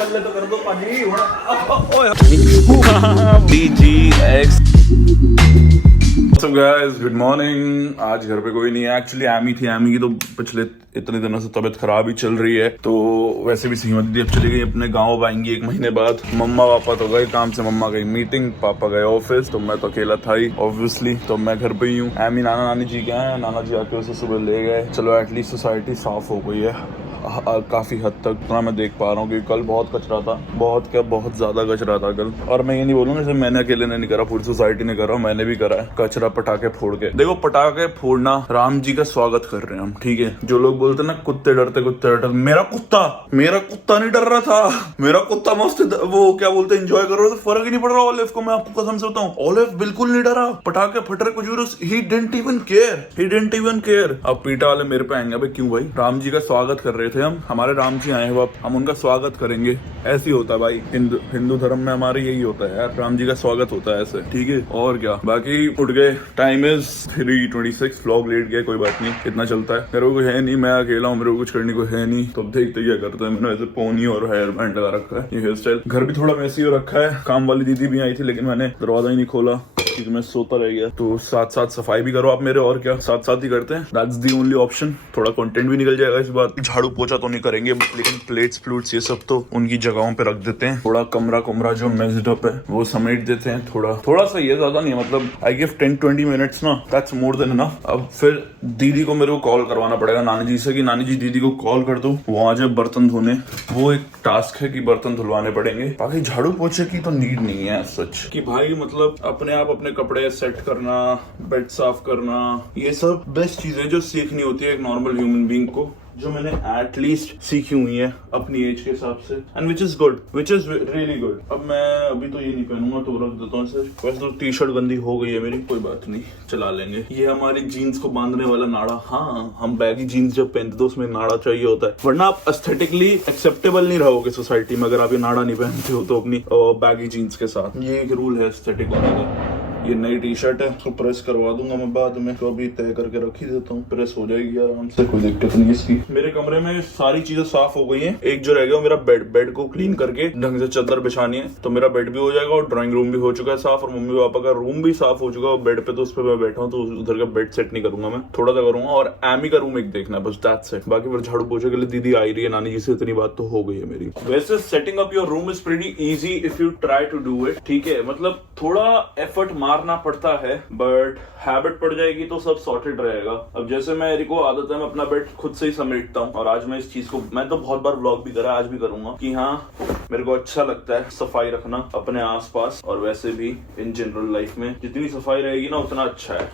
तो कर दो पाजी DGX। So guys, good morning. आज घर पे कोई नहीं है। एक्चुअली एमी थी, एमी की तो पिछले इतने दिनों से तबीयत खराब ही चल रही है, तो वैसे भी सीमा दीदी अब चली गई अपने गांव, आएंगी 1 महीने बाद। मम्मा पापा तो गए काम से, मम्मा गई मीटिंग, पापा गए ऑफिस, तो मैं तो अकेला था ही ऑब्वियसली, तो मैं घर पे ही हूँ। एमी नाना नानी जी के हैं, नाना जी आके उसे सुबह ले गए। चलो एटलीस्ट सोसाइटी साफ हो गई है काफी हद तक, इतना मैं देख पा रहा हूँ। क्योंकि कल बहुत कचरा था, बहुत ज्यादा कचरा था कल। और मैं ये नहीं बोलूंगा जैसे मैंने अकेले ने नहीं करा, पूरी सोसाइटी ने करा, मैंने भी करा है। कचरा पटाखे फोड़ के, देखो पटाखे फोड़ना राम जी का स्वागत कर रहे हैं हम, ठीक है। जो लोग बोलते ना कुत्ते डरते, मेरा कुत्ता नहीं डर रहा था, मेरा कुत्ता मस्त वो क्या बोलते एंजॉय कर रहा था, फर्क ही नहीं पड़ रहा ऑलिव को। मैं आपको कसम से बताऊं, ऑलिव बिल्कुल नहीं डरा, पटाखे फट रहे कुछ, ही डिडंट इवन केयर। अब पीटा वाले मेरे पे आएंगे, क्यों भाई, राम जी का स्वागत कर रहे थे हम, हमारे राम जी आए हैं, हम उनका स्वागत करेंगे। ऐसे ही होता है भाई, हिंदू धर्म में हमारे यही होता है यार, राम जी का स्वागत होता है ऐसे, ठीक है। और क्या, बाकी उठ गए, टाइम इज 3:26, व्लॉग लेट गया, कोई बात नहीं, इतना चलता है। मेरे को है नहीं, मैं अकेला हूँ, मेरे को कुछ करने को है नहीं, तो देखते क्या करते हैं। मैंने ऐसे पोनी और हेयर बैंड लगा रखा है, ये हेयर स्टाइल। घर भी थोड़ा मैसी हो रखा है, काम वाली दीदी भी आई थी लेकिन मैंने दरवाजा ही नहीं खोला क्योंकि मैं सोता रह गया। तो साथ साथ सफाई भी करो आप मेरे, और क्या, साथ साथ ही करते हैं, दैट्स दी ओनली ऑप्शन। थोड़ा कंटेंट भी निकल जाएगा इस बात। झाड़ू पोछा तो नहीं करेंगे, लेकिन प्लेट्स फ्लूट्स ये सब तो उनकी जगहों पे रख देते हैं। थोड़ा कमरा जो मेस्ड अप है वो समेट देते हैं, थोड़ा सा, ये ज्यादा नहीं, मतलब आई गिव 10-20 मिनट्स ना, दैट्स मोर देन इनफ। अब फिर दीदी को मेरे को कॉल करवाना पड़ेगा नानी जी से कि नानी जी दीदी को कॉल कर दो, वो आ जाए बर्तन धोने। वो एक टास्क है कि बर्तन धुलवाने पड़ेंगे। बाकी झाड़ू पोछे की तो नीड नहीं है सच कि भाई, मतलब अपने आप अपने कपड़े सेट करना, बेड साफ करना, ये सब बेस्ट चीजें जो सीखनी होती है एक नॉर्मल ह्यूमन बीइंग को, जो मैंने एटलीस्ट सीखी हुई है अपनी एज के हिसाब से, and which is really good. अब मैं अभी तो ये नहीं पहनूंगा, तो रख देता हूँ इसे। वैसे तो टी शर्ट गंदी हो गई है मेरी, कोई बात नहीं, चला लेंगे। ये हमारी जीन्स को बांधने वाला नाड़ा। हाँ, हम बैगी जीन्स जब पहनते तो उसमें नाड़ा चाहिए होता है, वरना आप एस्थेटिकली एक्सेप्टेबल नहीं रहोगे सोसाइटी में अगर आप ये नाड़ा नहीं पहनते हो तो अपनी बैगी जीन्स के साथ। ये एक रूल है एस्थेटिक वाला का। ये नई टी शर्ट है, उसको प्रेस करवा दूंगा मैं बाद में, तो अभी तय करके रख ही देता हूँ, प्रेस हो जाएगी आराम से, कोई दिक्कत नहीं इसकी। मेरे कमरे में सारी चीजें साफ हो गई हैं। एक जो रह गया मेरा बेड को क्लीन करके ढंग से चादर बिछानी है, तो मेरा बेड भी हो जाएगा, और ड्राइंग रूम भी हो चुका है साफ, और मम्मी पापा का रूम भी साफ हो चुका है। बेड पे तो उस पर मैं बैठा हूँ, तो उधर का बेड सेट नहीं करूंगा मैं, थोड़ा सा करूंगा, और एमी का रूम एक देखना है बस, दैट्स इट। बाकी फिर झाड़ू पोछे के लिए दीदी आई रही है, नानी जी से इतनी बात तो हो गई है मेरी। वैसे setting up your room is pretty easy if you try to do it, ठीक है। मतलब थोड़ा एफर्ट मारना पड़ता है, बट हैबिट पड़ जाएगी तो सब सॉर्टेड रहेगा। अब जैसे मेरे को आदत है, मैं अपना बेड खुद से ही समेटता हूँ, और आज मैं इस चीज को, मैं तो बहुत बार व्लॉग भी करा, आज भी करूंगा, कि हाँ मेरे को अच्छा लगता है सफाई रखना अपने आसपास, और वैसे भी इन जनरल लाइफ में जितनी सफाई रहेगी ना उतना अच्छा है,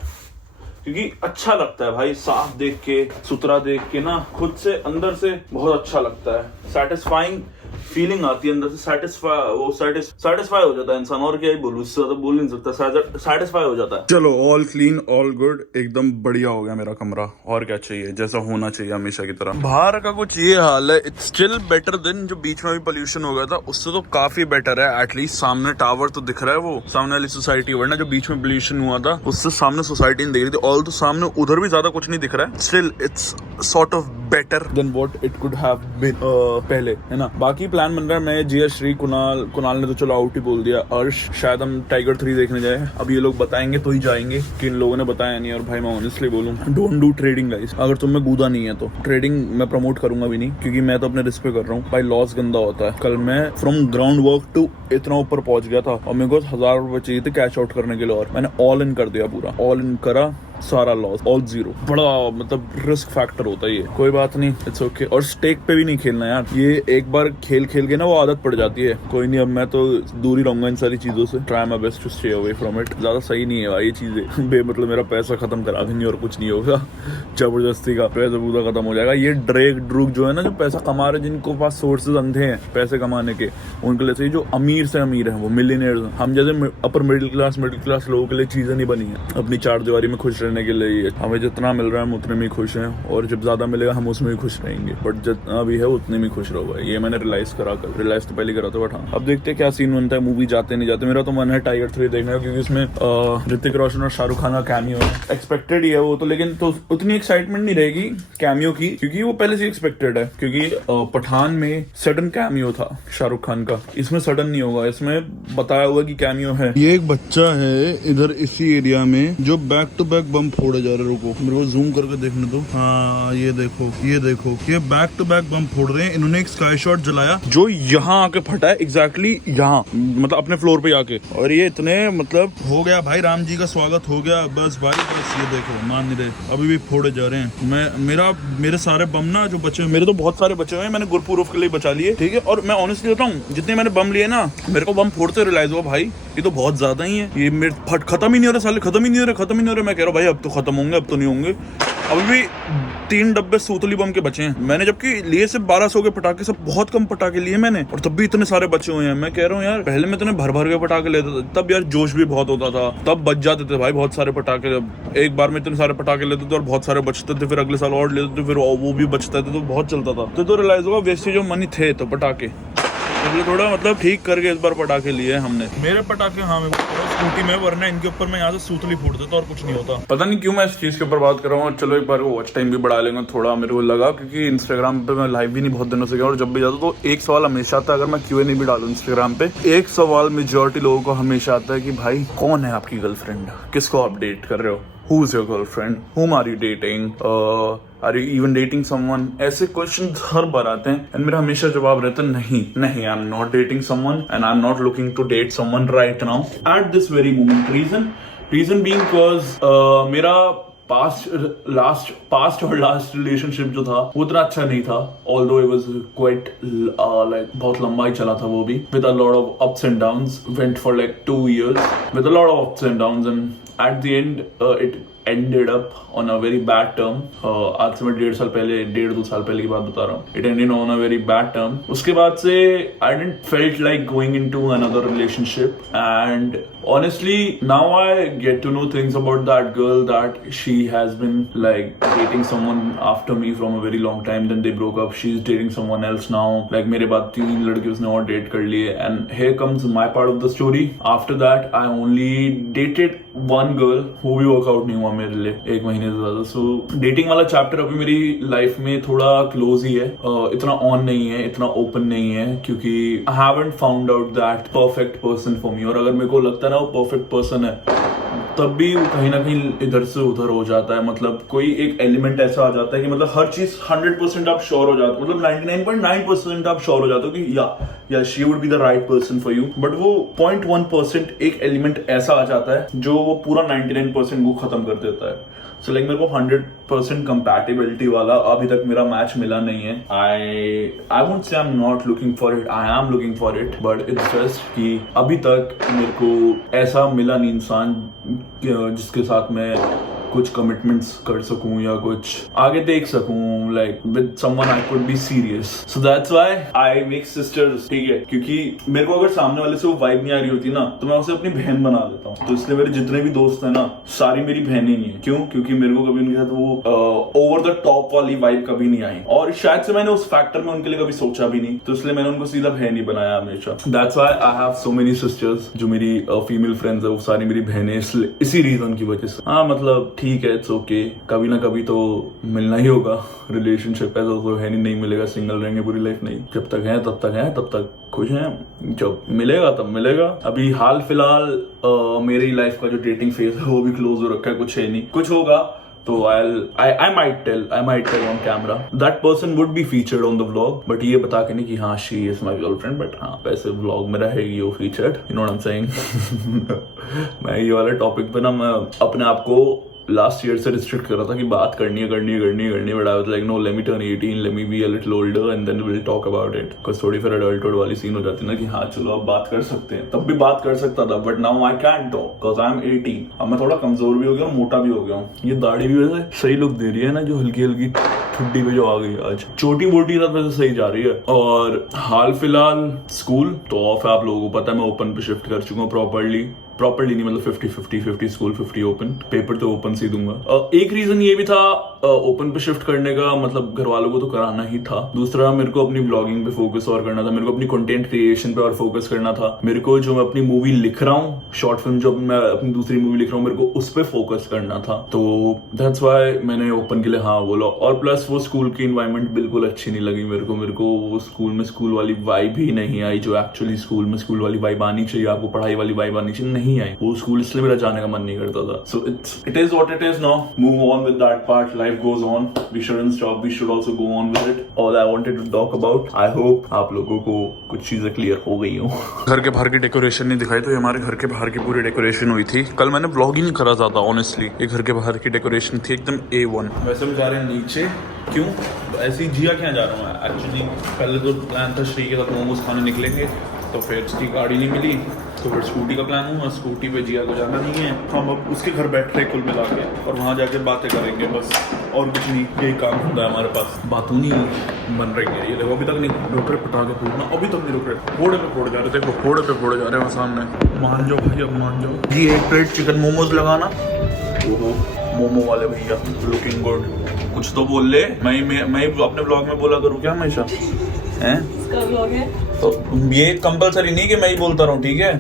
क्योंकि अच्छा लगता है भाई, साफ देख के, सुथरा देख के ना, खुद से अंदर से बहुत अच्छा लगता है, सेटिस्फाइंग फीलिंग आती है अंदर से, सेटिस्फाई हो जाता है इंसान। और क्या ही बोलूं, इससे ज्यादा बोल नहीं सकता, सेटिस्फाई हो जाता है। चलो, ऑल क्लीन ऑल गुड, एकदम बढ़िया हो गया मेरा कमरा, और क्या चाहिए, जैसा होना चाहिए हमेशा की तरह। बाहर का कुछ ये हाल है, इट्स स्टिल बेटर देन जो बीच में भी पोल्यूशन हो गया था, उससे तो काफी बेटर है। एटलीस्ट सामने टावर तो दिख रहा है, वो सामने वाली सोसाइटी, वरना जो बीच में पोल्यूशन हुआ था उससे सामने सोसाइटी नहीं दिख रही थी। ऑल तो सामने उधर भी ज्यादा कुछ नहीं दिख रहा है, still it's sort of better than what it could have been पहले, है ना। बाकी प्लान बन रहा है, मैं, जिया, श्री, कुणाल ने तो चलो आउट ही बोल दिया, अर्श शायद हम टाइगर 3 देखने जाए। अब ये लोग बताएंगे तो ही जाएंगे, कि इन लोगों ने बताया नहीं। और भाई मैं ऑनेस्टली बोलूं, डोंट डू ट्रेडिंग गाइस, अगर तुम में गूदा नहीं है तो ट्रेडिंग मैं प्रमोट करूंगा भी नहीं, क्योंकि मैं तो अपने रिस्क पे कर रहा हूँ भाई, लॉस गंदा होता है। कल मैं फ्रॉम ग्राउंड वर्क टू इतना ऊपर पहुंच गया था, और मेरे को 1000 रुपए चाहिए थे कैश आउट करने के लिए, और मैंने ऑल इन कर दिया, पूरा ऑल इन करा, सारा लॉस, ऑल जीरो। बड़ा मतलब रिस्क फैक्टर होता है ये, कोई बात नहीं, इट्स ओके। और स्टेक पे भी नहीं खेलना यार, ये एक बार खेल के ना वो आदत पड़ जाती है। कोई नहीं, अब मैं तो दूर ही रहूंगा इन सारी चीजों से, try my best to stay away from it. ज्यादा सही नहीं है भाई ये चीजें, मतलब मेरा पैसा खत्म करा देंगे और कुछ नहीं होगा, जबरदस्ती का पैसा पूरा खत्म हो जाएगा। ये ड्रूग जो है ना, जो पैसा कमा रहे, जिनको पास सोर्सेज अंधे हैं पैसे कमाने के, उनके लिए चाहिए। जो अमीर से अमीर है वो मिलियनेयर, हम जैसे अपर मिडिल क्लास लोगों के लिए चीजें नहीं बनी है। अपनी चार दीवारी में खुश रहने के लिए ही है। हमें जितना मिल रहा है हम उतने में ही खुश हैं, और जब ज्यादा मिलेगा हम उसमें ही खुश रहेंगे, बट जितना भी है उतने में खुश रहो भाई। ये मैंने रियलाइज तो पहले करा था, बट हाँ अब देखते हैं क्या सीन बनता है। मूवी जाते नहीं जाते, मेरा तो मन है टाइगर 3 देखने का, क्योंकि उसमें ऋतिक रोशन और शाहरुख खान का कैमियो है। एक्सपेक्टेड ही है वो तो, लेकिन तो उतनी एक्साइटमेंट नहीं रहेगी कैमियो की, क्योंकि वो पहले से एक्सपेक्टेड है। क्योंकि पठान में सडन कैमियो था शाहरुख खान का, इसमें सडन नहीं होगा, इसमें बताया हुआ कि कैमियो है। ये एक बच्चा है इधर इसी एरिया में जो बैक टू बैक बम फोड़े जा रहे। रुको मेरे को जूम करके देखने दो। हाँ ये देखो ये बैक टू बैक बम फोड़ रहे हैं। इन्होंने एक स्काई शॉट जलाया जो यहाँ आके फटा है, एग्जैक्टली यहाँ, मतलब अपने फ्लोर पे आके, और ये इतने मतलब हो गया भाई, राम जी का स्वागत हो गया बस भाई बस। ये देखो मान नहीं रहे, अभी भी फोड़े जा रहे हैं। मेरे सारे बम ना जो बचे, मेरे तो बहुत सारे बचे हुए हैं, मैंने गुरपुरुष के लिए बचा लिए, ठीक है। और मैं ऑनेस्टली बताऊं, जितने मैंने बम लिए ना, मेरे को बम फोड़ते रियलाइज हुआ भाई ये तो बहुत ज्यादा ही है, ये मेरे खत्म ही नहीं हो रहे साले, खत्म ही नहीं हो रहे। मैं कह रहा हूँ भाई अब तो खत्म होंगे, अब तो नहीं होंगे। अभी भी 3 डब्बे सूतली बम के बचे हैं, मैंने जबकि लिए सिर्फ 1200 के पटाखे, सब बहुत कम पटाखे लिए मैंने, और तब भी इतने सारे बचे हुए हैं। मैं कह रहा हूँ यार पहले मैं इतने भर के पटाखे लेता था, तब यार जोश भी बहुत होता था, तब बच जाते थे भाई बहुत सारे पटाखे। एक बार में इतने सारे पटाखे लेते थे और बहुत सारे बचते थे, फिर अगले साल और लेते थे, फिर वो भी बचते थे, तो बहुत चलता था। तो रियलाइज होगा वेस्टेज ऑफ मनी थे तो पटाखे, तो थोड़ा मतलब ठीक करके इस बार पटाखे लिए हमने। मेरे पटाखे हाँ मैं स्कूटी में, वरना इनके ऊपर मैं यहाँ से सूतली फूट देता और कुछ नहीं होता। पता नहीं क्यों मैं इस चीज के ऊपर बात कर रहा हूँ। चलो एक बार वॉच टाइम भी बढ़ा लेंगे थोड़ा, मेरे को लगा, क्योंकि इंस्टाग्राम पे मैं लाइव भी नहीं बहुत दिनों से गया, और जब भी जाता तो एक सवाल हमेशा आता है, अगर मैं Q&A भी डालूं इंस्टाग्राम पे, एक सवाल मेजॉरिटी लोगों को हमेशा आता है कि भाई कौन है आपकी गर्लफ्रेंड, किसको आप डेट कर रहे हो, who is your girlfriend, whom are you dating, are you even dating someone? ऐसे क्वेश्चन हर बार आते हैं, एंड मेरा हमेशा जवाब रहता है नहीं, I am not dating someone, and I am not looking to date someone right now at this very moment. Reason being because मेरा पास्ट और लास्ट रिलेशनशिप जो था वो उतना अच्छा नहीं था, although it was quite like बहुत लंबा ही चला था वो भी, with a lot of ups and downs, went for like 2 years with a lot of ups and downs, and at the end it ended up on a very bad term. आज से मैं 1.5-2 साल पहले की बात बता रहा हूँ. It ended on a very bad term. उसके बाद से I didn't felt like going into another relationship, and honestly now I get to know things about that girl, that she has been like dating someone after me from a very long time, then they broke up, she's dating someone else now, like मेरे बाद 3 लड़के उसने और date कर लिए, and here comes my part of the story. After that I only dated one girl who भी workout नहीं हुआ मेरे लिए 1 महीने से ज्यादा. सो डेटिंग वाला चैप्टर अभी मेरी लाइफ में थोड़ा क्लोज ही है, इतना ऑन नहीं है, इतना ओपन नहीं है, क्योंकि I haven't found out that perfect person for me. और अगर मेरे को लगता है ना वो परफेक्ट पर्सन है, तब भी कहीं ना कहीं इधर से उधर हो जाता है. मतलब कोई एक एलिमेंट ऐसा आ जाता है कि मतलब हर चीज 100% आप श्योर हो जाते हो, मतलब 99.9% आप श्योर हो जाते हो कि या she would be the right person for you, but वो 0.1% एक एलिमेंट ऐसा आ जाता है जो वो पूरा 99% को खत्म कर देता है. सो लाइक मेरे को 100% कंपैटिबिलिटी वाला अभी तक मेरा मैच मिला नहीं है. I won't say I am not looking for it, I am looking for it, but it's just कि अभी तक मेरे को ऐसा मिला नहीं इंसान जिसके साथ मैं कुछ कमिटमेंट्स कर सकूं या कुछ आगे देख सकूं, like with someone I could be serious. So that's why I make sisters. ठीक है, क्योंकि मेरे को अगर सामने वाले से वो वाइब नहीं आ रही होती ना, तो मैं उसे अपनी बहन बना देता हूँ. तो इसलिए मेरे जितने भी दोस्त हैं ना, सारी मेरी बहनें ही हैं. क्यों? क्योंकि मेरे को कभी उनके साथ वो ओवर द टॉप वाली वाइब कभी नहीं आई, और शायद से मैंने उस फैक्टर में उनके लिए कभी सोचा भी नहीं, तो इसलिए मैंने उनको सीधा बहन ही बनाया हमेशा. That's why I have so many sisters. जो मेरी फीमेल फ्रेंड्स है वो सारी मेरी बहनें, इसी रीजन की वजह से. हाँ मतलब ठीक है, इट्स ओके, कभी ना कभी तो मिलना ही होगा. रिलेशनशिप ऐसा तो है नहीं मिलेगा, सिंगल रहेंगे पूरी लाइफ नहीं. जब तक है तब तक खुश हैं, जब मिलेगा तब मिलेगा. अभी हाल फिलहाल मेरी लाइफ का जो डेटिंग फेज है वो भी क्लोज हो रखा है, कुछ है नहीं. कुछ होगा तो I might tell on camera. That person would be featured on the vlog, but ये बता के नहीं कि हाँ she is my girlfriend, but हाँ वैसे vlog में रहेगी वो featured. You know what I'm saying? मैं ये वाले टॉपिक पे ना मैं अपने आप को लास्ट ईयर से रिस्ट्रिक्ट कर रहा था कि बात करनी है, but I was like no, let me turn 18, let me be a little older and then will talk about it. Because थोड़ी फिर एडल्टहुड वाली सीन हो जाती है ना कि हाँ चलो अब बात कर सकते हैं. तब भी बात कर सकता था, but now I can't talk because I am 18. अब मैं थोड़ा कमजोर भी हो गया, मोटा भी हो गया हूँ. ये दाढ़ी भी वैसे सही लुक दे रही है ना, जो हल्की ठुड्डी पे जो आ गई आज, छोटी मोटी साथ वैसे सही जा रही है. और हाल फिलहाल स्कूल तो ऑफ है, आप लोगों को पता है. मैं ओपन पे शिफ्ट कर चुका हूँ प्रॉपरली. प्रॉपरली नहीं, मतलब 50-50 स्कूल 50 ओपन, पेपर तो ओपन से ही दूंगा। एक रीजन ये भी था ओपन पे शिफ्ट करने का, मतलब घर वालों को तो कराना ही था। दूसरा मेरे को अपनी ब्लॉगिंग पे फोकस और करना था, मेरे को अपनी कंटेंट क्रिएशन पे और फोकस करना था। मेरे को जो मैं अपनी मूवी लिख रहा हूँ, शॉर्ट फिल्म जो मैं अपनी दूसरी मूवी लिख रहा हूँ, मेरे को उस पर फोकस करना था। तो दैट्स व्हाई मैंने ओपन के लिए हाँ बोला। और प्लस वो स्कूल की इन्वायरमेंट बिल्कुल अच्छी नहीं लगी मेरे को वो स्कूल में स्कूल वाली वाइब ही नहीं आई, जो एक्चुअली स्कूल में स्कूल वाली वाइब आनी चाहिए, आपको पढ़ाई वाली वाइब आनी चाहिए, नहीं आई वो स्कूल, इसलिए मेरा जाने का मन नहीं करता था। So it is what it is now, move on with that part, life goes on, we shouldn't stop, we should also go on with it. All I wanted to talk about, I hope आप लोगों को कुछ चीजें clear हो गई हो। घर के बाहर की डेकोरेशन नहीं दिखाई, तो ये हमारे घर के बाहर की पूरी डेकोरेशन हुई थी। कल मैंने व्लॉग ही नहीं करा ज्यादा ऑनेस्टली, ये घर के बाहर की डेकोरेशन थी एकदम A1। वैसे हम जा रहे हैं नीचे, क्यों ऐसे ही जिया क्या जा रहा हूँ मैं, एक्चुअली पहले तो प्लान था श्री के साथ मोमोज खाने निकलेंगे, तो फिर उसकी गाड़ी नहीं मिली, तो फिर स्कूटी का प्लान हुआ, स्कूटी पे जिया को जाना नहीं है, हम अब उसके घर बैठ रहे कुल मिला के, और वहाँ जाके बातें करेंगे बस, और कुछ नहीं, यही काम होता है हमारे पास। बातों नहीं बन रही है, ये देखो अभी तक नहीं रुक रहे, पटा के पूछना अभी तक नहीं रुक रहे, फोड़े पे फोड़े जा रहे, देखो फोड़े पे फोड़े जा रहे हैं सामने। मान जाओ भाई, अब मान जाओ जी, 1 प्लेट चिकन मोमोज लगाना। ओहो मोमो वाले भैया लुकिंग गुड, कुछ तो बोल ले, मैं अपने ब्लॉग में बोला करूँ क्या हमेशा, हैं व्लॉग है तो ये कंपलसरी नहीं कि मैं ही बोलता रहूँ, ठीक है,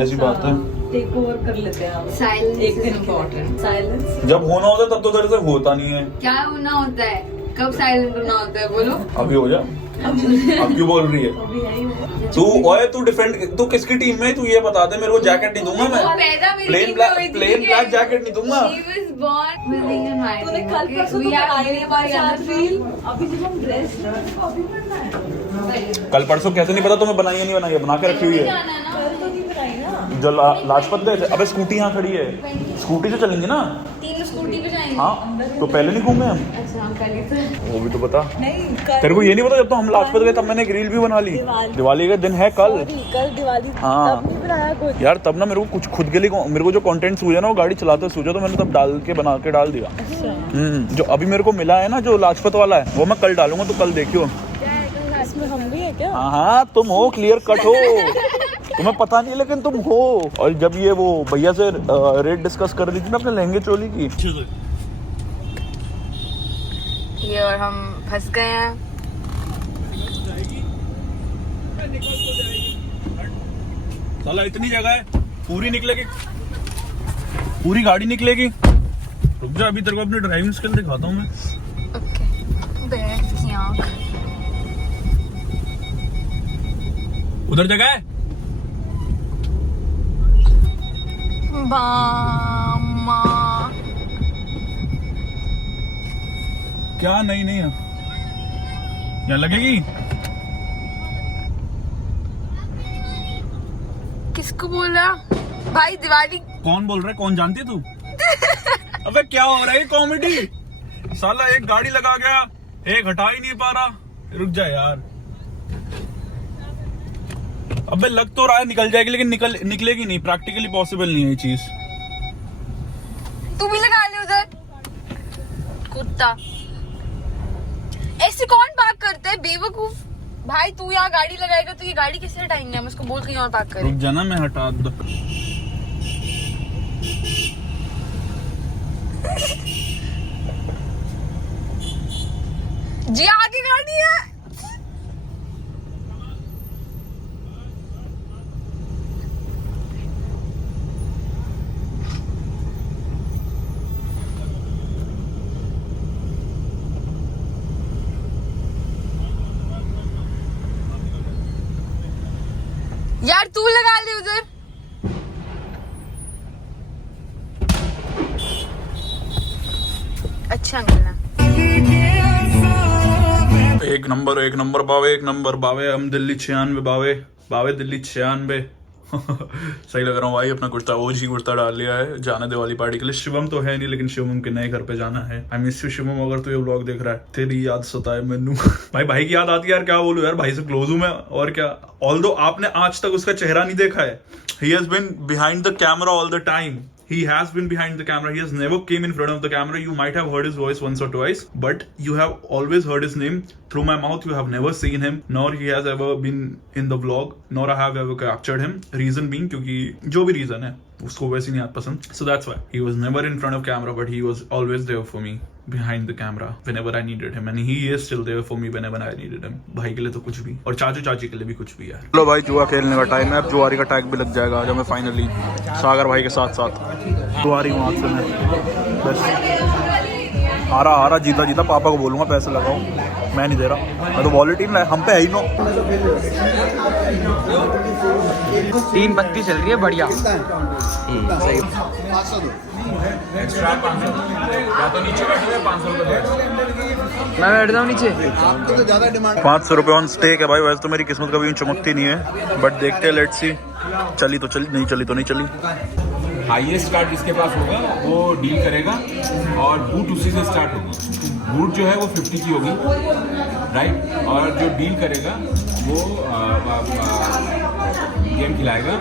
ऐसी बात है। टेक ओवर कर लेते हैं हम। साइलेंस एक दिन इम्पोर्टेंट, साइलेंस। जब होना होता है तब तो तेरे से होता नहीं है। क्या होना होता है, कब साइलेंट होना होता है, बोलो। अभी हो जा, अब क्यों बोल रही है अभी है ही वो। तू? ओए तू डिफेंड, तू किसकी टीम में, तू ये बता दे मेरे को। जैकेट नहीं दूंगा मैं, पैदा मेरी प्लेन टीम में हुई थी, प्लेन ठीक है? ब्लैक जैकेट नहीं दूंगा। She was born with Indian white. तूने कल Okay, परसों तो we are बनाई very है हमारे साथ very रील, अभी जब हम ड्रेस तो अभी बनना है। कल परसों कैसे नहीं पता तुम्हें, बनाई है नहीं बनाई है, बना के रखी हुई है। जाना है ना। कल तो नहीं बनाई ना। जो लाजपत गए थे, अबे स्कूटी यहाँ खड़ी है, स्कूटी से चलेंगे ना। 3 स्कूटी पे जाएंगे। हाँ तो पहले नहीं घूमे हम, अच्छा हम पहले तो वो भी तो बता। नहीं कल, तेरे को ये नहीं पता, जब तो हम लाजपत गए तब मैंने एक रील भी बना ली। दिवाली का दिन है कल। कल दिवाली, हाँ। तब नहीं बनाया कुछ यार तब ना मेरे को कुछ खुद के लिए, मेरे को जो कंटेंट सूझा ना वो गाड़ी चलाते सूझा, तो मैंने तब डाल के बना के डाल दिया। जो अभी मेरे को मिला है ना जो लाजपत वाला है, वो मैं कल डालूंगा, तो कल देखियो। इसमें हम भी है क्या? हाँ तुम हो, क्लियर कट हो, तुम्हें पता नहीं लेकिन तुम हो। और जब ये वो भैया से रेट डिस्कस कर रही थी ना अपने लहंगे चोली की, ये और हम फंस गए हैं। साला इतनी जगह है, पूरी निकलेगी, पूरी गाड़ी निकलेगी। रुक जा, अभी तेरे को अपनी ड्राइविंग स्किल दिखाता हूँ मैं। बैठ की आँख। उधर जगह है, बामा। क्या नहीं नहीं है, यहाँ लगेगी। किसको बोला भाई? दिवाली कौन बोल रहा है, कौन जानती है तू? अबे क्या हो रहा है, कॉमेडी। साला एक गाड़ी लगा गया, एक हटा ही नहीं पा रहा। रुक जा यार, अबे लग तो रहा है निकल जाएगी, लेकिन निकलेगी नहीं, प्रैक्टिकली पॉसिबल नहीं है ये चीज। तू भी लगा ले उधर, कुत्ता। ऐसे कौन पार्क करते है बेवकूफ? भाई तू यहाँ गाड़ी लगाएगा तो ये गाड़ी कैसे हटाएंगे हम? उसको बोल कहीं और पार्क करें। रुक जाना, मैं हटा दो। जी आगे गाड़ी है। यार तू लगा ले उधर। अच्छा अंकल ना। एक नंबर बावे, एक नंबर बावे। हम दिल्ली 96 बावे दिल्ली 96। सही लग रहा हूँ भाई, अपना कुर्ता ओजी कुर्ता डाल लिया है, जाना दिवाली पार्टी के लिए। शिवम तो है नहीं, लेकिन शिवम के नए घर पे जाना है। आई मिस यू शिवम, अगर तू ये व्लॉग देख रहा है, तेरी याद सताए मैनू। भाई की याद आती है यार, क्या बोलूं यार, भाई से क्लोज हूं मैं, और क्या। ऑल्दो आपने आज तक उसका चेहरा नहीं देखा है, he has been behind the camera all the time, He has been behind the camera. He has never came in front of the camera. You might have heard his voice once or twice, but you have always heard his name through my mouth. You have never seen him, nor he has ever been in the vlog, nor I have ever captured him. Reason being, क्योंकि जो भी reason है उसको वैसे नहीं आता पसंद. So that's why he was never in front of camera, but he was always there for me behind the camera whenever I needed him, and he is still there for me whenever I needed him. भाई के लिए तो कुछ भी, और चाचू चाची के लिए भी कुछ भी है. चलो भाई, जुआ खेलने का टाइम है. अब जुआरी का टैग भी लग जाएगा आज हमें फाइनली, सागर भाई के साथ साथ. जुआरी वहाँ से मैं बस हारा जीता पापा को बोलूँगा पैसे लगाओ. मैं नहीं दे रहा, मैं तो वॉलेट ही हम पे है ही नो. 3 चल रही है बढ़िया. सही. एक्स्ट्रा 500 या तो नीचे बैठो, 500 रुपये. मैं बैठता हूँ नीचे. 500 रुपये ऑन स्टेक है भाई. वैसे तो मेरी किस्मत कभी चमकती नहीं है, बट देखते हैं, लेट्स सी. चली तो चली, नहीं चली तो नहीं चली. हाईएस्ट कार्ड जिसके पास होगा वो डील करेगा, और बूट उसी से स्टार्ट होगी. बूट जो है वो 50 की होगी, राइट, और जो डील करेगा वो गेम खिलाएगा,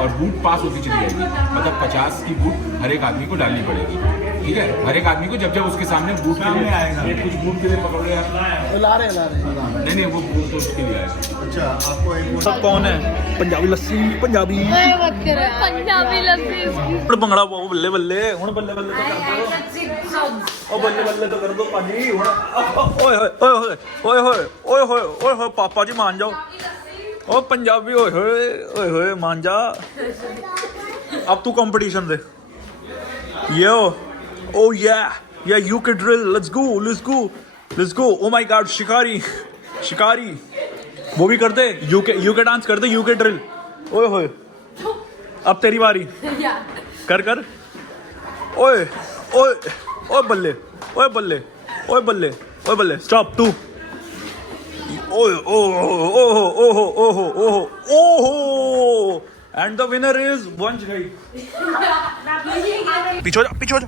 और बूट पास होती चली जाएगी. मतलब 50 की बूट हर एक आदमी को डालनी पड़ेगी, ठीक है. हर एक आदमी को जब उसके सामने बूट के लिए आएगा, कुछ बूट के लिए पकड़ लिया, ला रहे नहीं वो बूट तो उसके लिए आएगा. अच्छा, आपको सब कौन है? पंजाबी लस्सी, पंजाबी पंजाबी लस्सी. भंगड़ा पाओ, बल्ले बल्ले हुण, बल्ले बल्ले तो कर दो. ओ बल्ले बल्ले तो कर दो पाजी हुण. ओए होए ओए होए ओए होए ओए होए ओए होए पापा जी मान जाओ. ओ पंजाबी ओए होए मान जा. अब तू कंपटीशन दे. यो ओ या UK drill. Let's go. Oh my God, शिकारी वो भी करते. यूके डांस करते, यूके ड्रिल. ओए होए, अब तेरी बारी. कर. ओए ओए ओए बल्ले, ओए बल्ले, ओए बल्ले, ओए बल्ले. स्टॉप. 2. ओए ओहो. एंड द विनर इज वंश गई. पीछे हो जा.